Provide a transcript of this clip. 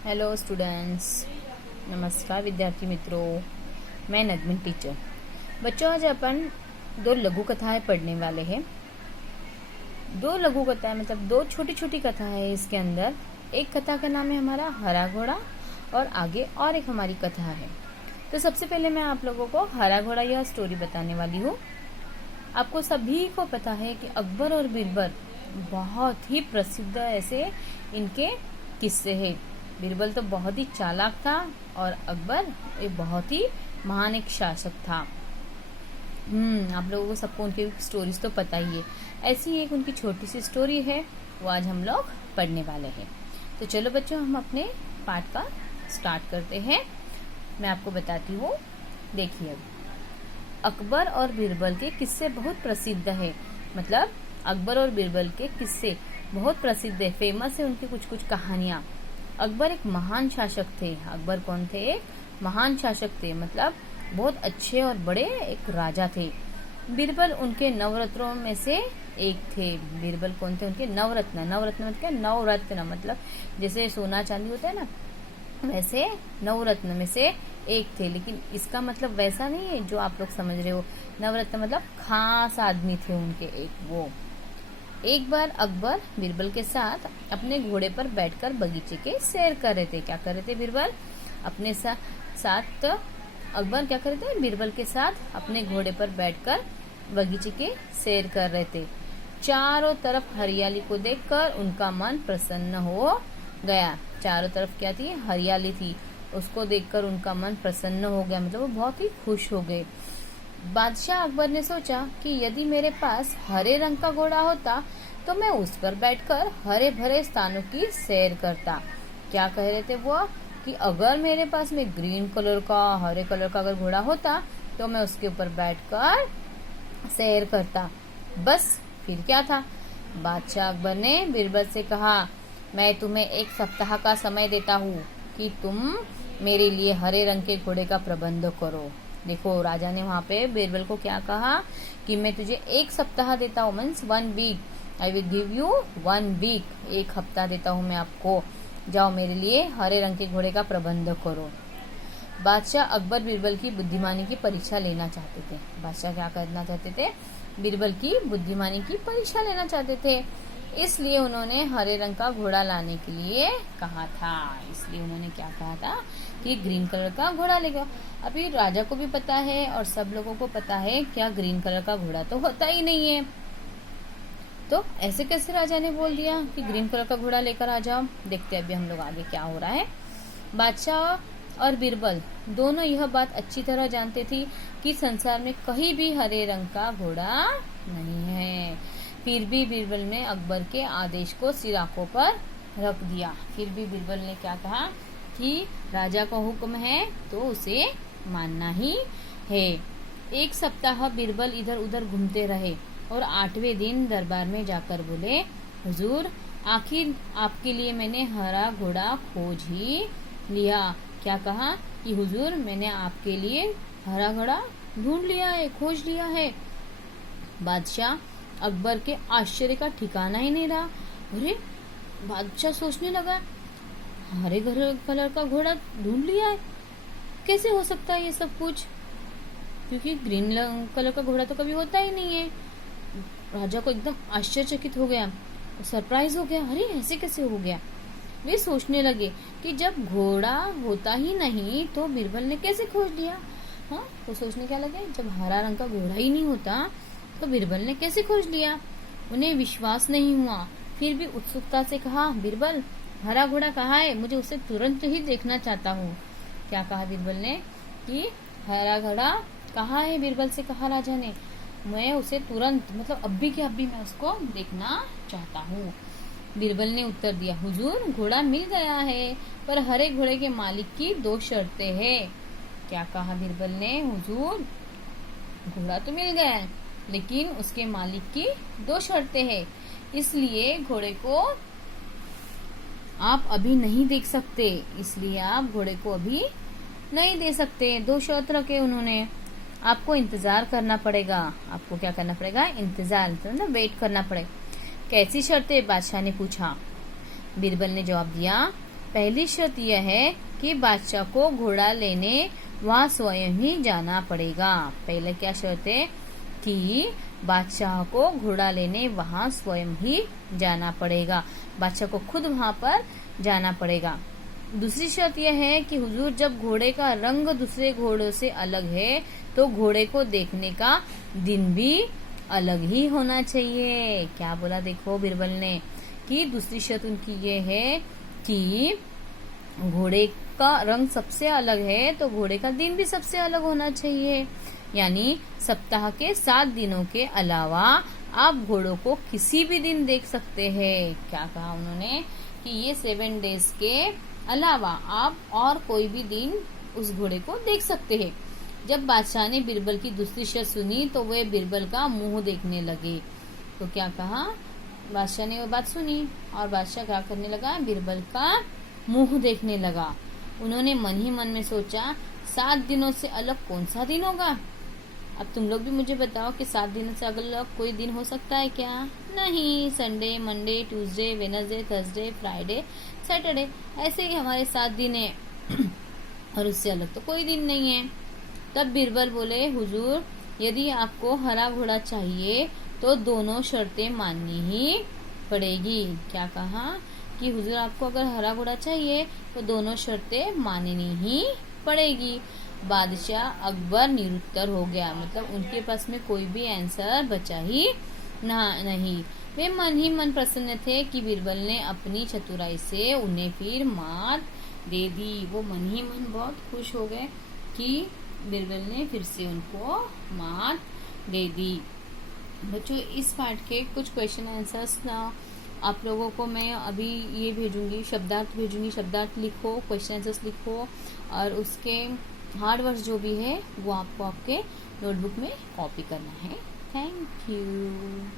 Hello students, नमस्कार विद्यार्थी मित्रों। मैं नदमिन टीचर। बच्चों, आज अपन दो लघु कथाएं पढ़ने वाले हैं। दो लघु कथाएं मतलब दो छोटी छोटी कथाएं है इसके अंदर। एक कथा का नाम है हमारा हरा घोड़ा और आगे और एक हमारी कथा है। तो सबसे पहले मैं आप लोगों को हरा घोड़ा यह स्टोरी बताने वाली हूँ। आपको सभी को पता है कि अकबर और बीरबल बहुत ही प्रसिद्ध ऐसे इनके किस्से हैं। बीरबल तो बहुत ही चालाक था और अकबर एक बहुत ही महान एक शासक था। आप लोगों को सबको उनकी स्टोरीज तो पता ही है। ऐसी एक उनकी छोटी सी स्टोरी है, वो आज हम लोग पढ़ने वाले हैं। तो चलो बच्चों, हम अपने पाठ का स्टार्ट करते हैं। मैं आपको बताती हूँ। देखिए, अकबर और बीरबल के किस्से बहुत प्रसिद्ध है। मतलब अकबर और बीरबल के किस्से बहुत प्रसिद्ध है, फेमस है उनकी कुछ कुछ कहानियां। अकबर एक महान शासक थे। अकबर कौन थे? एक महान शासक थे, मतलब बहुत अच्छे और बड़े एक राजा थे। बीरबल उनके नवरत्नों में से एक थे। बीरबल कौन थे? उनके नवरत्न। नवरत्न मतलब क्या? नवरत्न मतलब जैसे सोना चांदी होता है ना, वैसे नवरत्न में से एक थे। लेकिन इसका मतलब वैसा नहीं है जो आप लोग समझ रहे हो। नवरत्न मतलब खास आदमी थे उनके एक वो। एक बार अकबर बीरबल के साथ अपने घोड़े पर बैठकर बगीचे के सैर कर रहे थे। क्या कर रहे थे बीरबल? अपने साथ अकबर क्या कर रहे थे? बीरबल के साथ अपने घोड़े पर बैठकर बगीचे के सैर कर रहे थे। चारों तरफ हरियाली को देखकर उनका मन प्रसन्न हो गया। चारों तरफ क्या थी? हरियाली थी। उसको देखकर उनका मन प्रसन्न हो गया, मतलब वो बहुत ही खुश हो गए। बादशाह अकबर ने सोचा कि यदि मेरे पास हरे रंग का घोड़ा होता तो मैं उस पर बैठकर हरे भरे स्थानों की सैर करता। क्या कह रहे थे वो? कि अगर मेरे पास में ग्रीन कलर का, हरे कलर का अगर घोड़ा होता तो मैं उसके ऊपर बैठकर सैर करता। बस फिर क्या था? बादशाह अकबर ने बीरबल से कहा, मैं तुम्हें एक सप्ताह का समय देता हूँ कि तुम मेरे लिए हरे रंग के घोड़े का प्रबंध करो। देखो, राजा ने वहाँ पे बीरबल को क्या कहा कि मैं तुझे एक सप्ताह देता हूँ, means 1 week. I will give you 1 week. एक हफ्ता देता हूँ मैं आपको। जाओ मेरे लिए हरे रंग के घोड़े का प्रबंध करो। बादशाह अकबर बीरबल की बुद्धिमानी की परीक्षा लेना चाहते थे। बादशाह क्या करना चाहते थे? बीरबल की बुद्धिमानी की परीक्षा लेना चाहते थे। इसलिए उन्होंने हरे रंग का घोड़ा लाने के लिए कहा था। इसलिए उन्होंने क्या कहा था कि ग्रीन कलर का घोड़ा लेगा। अभी राजा को भी पता है और सब लोगों को पता है क्या ग्रीन कलर का घोड़ा तो होता ही नहीं है। तो ऐसे कैसे राजा ने बोल दिया कि ग्रीन कलर का घोड़ा लेकर आ जाओ? देखते हैं अभी हम लोग आगे क्या हो रहा है। बादशाह और बीरबल दोनों यह बात अच्छी तरह जानते थे कि संसार में कहीं भी हरे रंग का घोड़ा नहीं है। फिर भी बीरबल ने अकबर के आदेश को सिर आंखों पर रख दिया। फिर भी बीरबल ने क्या कहा कि राजा का हुक्म है तो उसे मानना ही है। एक सप्ताह बीरबल इधर उधर घूमते रहे और 8वें दिन दरबार में जाकर बोले, हुजूर, आखिर आपके लिए मैंने हरा घोड़ा खोज ही लिया। क्या कहा कि हुजूर, मैंने आपके लिए हरा घोड़ा ढूंढ लिया है, खोज लिया है। बादशाह अकबर के आश्चर्य का ठिकाना ही नहीं रहा। अरे, बादशाह सोचने लगा, हरे कलर का घोड़ा ढूंढ लिया है, कैसे हो सकता है ये सब कुछ? क्योंकि ग्रीन कलर का घोड़ा तो कभी होता ही नहीं है। राजा को एकदम आश्चर्यचकित हो गया, सरप्राइज हो गया। अरे, ऐसे कैसे हो गया? वे सोचने लगे कि जब घोड़ा होता ही नहीं तो बीरबल ने कैसे खोज लिया। हाँ, तो सोचने क्या लगे, जब हरा रंग का घोड़ा ही नहीं होता तो बीरबल ने कैसे खोज लिया? उन्हें विश्वास नहीं हुआ। फिर भी उत्सुकता से कहा, बीरबल, हरा घोड़ा कहाँ है? मुझे उसे तुरंत ही देखना चाहता हूँ। क्या कहा बीरबल ने कि हरा घोड़ा कहाँ है? बीरबल से कहा राजा ने, मैं उसे तुरंत, मतलब अभी के अभी मैं उसको देखना चाहता हूँ। बीरबल ने उत्तर दिया, हुजूर, घोड़ा मिल गया है, पर हरे घोड़े के मालिक की 2 शर्तें हैं। क्या कहा बीरबल ने? हुजूर, घोड़ा तो मिल गया है लेकिन उसके मालिक की 2 शर्तें हैं, इसलिए घोड़े को आप अभी नहीं देख सकते। इसलिए आप घोड़े को अभी नहीं दे सकते। 2 शर्त रखे उन्होंने। आपको इंतजार करना पड़ेगा। आपको क्या करना पड़ेगा? इंतजार, मतलब वेट करना पड़ेगा। कैसी शर्तें? बादशाह ने पूछा। बीरबल ने जवाब दिया, पहली शर्त यह है कि बादशाह को घोड़ा लेने वहाँ स्वयं ही जाना पड़ेगा। पहले क्या शर्त है कि बादशाह को घोड़ा लेने वहाँ स्वयं ही जाना पड़ेगा, बादशाह को खुद वहाँ पर जाना पड़ेगा। दूसरी शर्त यह है कि हुजूर जब घोड़े का रंग दूसरे घोड़ों से अलग है तो घोड़े को देखने का दिन भी अलग ही होना चाहिए। क्या बोला देखो बिरबल ने कि दूसरी शर्त उनकी ये है कि घोड़े का रंग सबसे अलग है तो घोड़े का दिन भी सबसे अलग होना चाहिए। यानी सप्ताह के 7 दिनों के अलावा आप घोड़ों को किसी भी दिन देख सकते हैं। क्या कहा उन्होंने कि ये 7 डेज के अलावा आप और कोई भी दिन उस घोड़े को देख सकते हैं। जब बादशाह ने बिरबल की दूसरी शर्त सुनी तो वे बिरबल का मुंह देखने लगे। तो क्या कहा, बादशाह ने वो बात सुनी और बादशाह क्या करने लगा, बिरबल का मुंह देखने लगा। उन्होंने मन ही मन में सोचा 7 दिनों से अलग कौन सा दिन होगा। अब तुम लोग भी मुझे बताओ कि 7 दिनों से अलग कोई दिन हो सकता है क्या? नहीं, Sunday, Monday, Tuesday, Wednesday, Thursday, Friday, Saturday, ऐसे ही हमारे 7 दिन है और उससे अलग तो कोई दिन नहीं है। तब बिरबल बोले, हुजूर यदि आपको हरा घोड़ा चाहिए तो दोनों शर्तें माननी ही पड़ेगी। क्या कहा कि हुजूर आपको अगर हरा घोड़ा चाहिए तो दोनों शर्तें माननी ही पड़ेगी। बादशाह अकबर निरुत्तर हो गया, मतलब उनके पास में कोई भी आंसर बचा ही नहीं। वे मन ही मन प्रसन्न थे कि बिरबल ने अपनी चतुराई से उन्हें फिर मात दे दी। वो मन ही मन बहुत खुश हो गए कि बिरबल ने फिर से उनको मात दे दी। बच्चों इस पार्ट के कुछ क्वेश्चन आंसर्स आप लोगों को मैं अभी ये भेजूंगी, शब्दार्थ भेजूंगी, शब्दार्थ लिखो, क्वेश्चन आंसर्स लिखो और उसके हार्ड वर्ड्स जो भी है वो आपको आपके नोटबुक में कॉपी करना है। Thank you.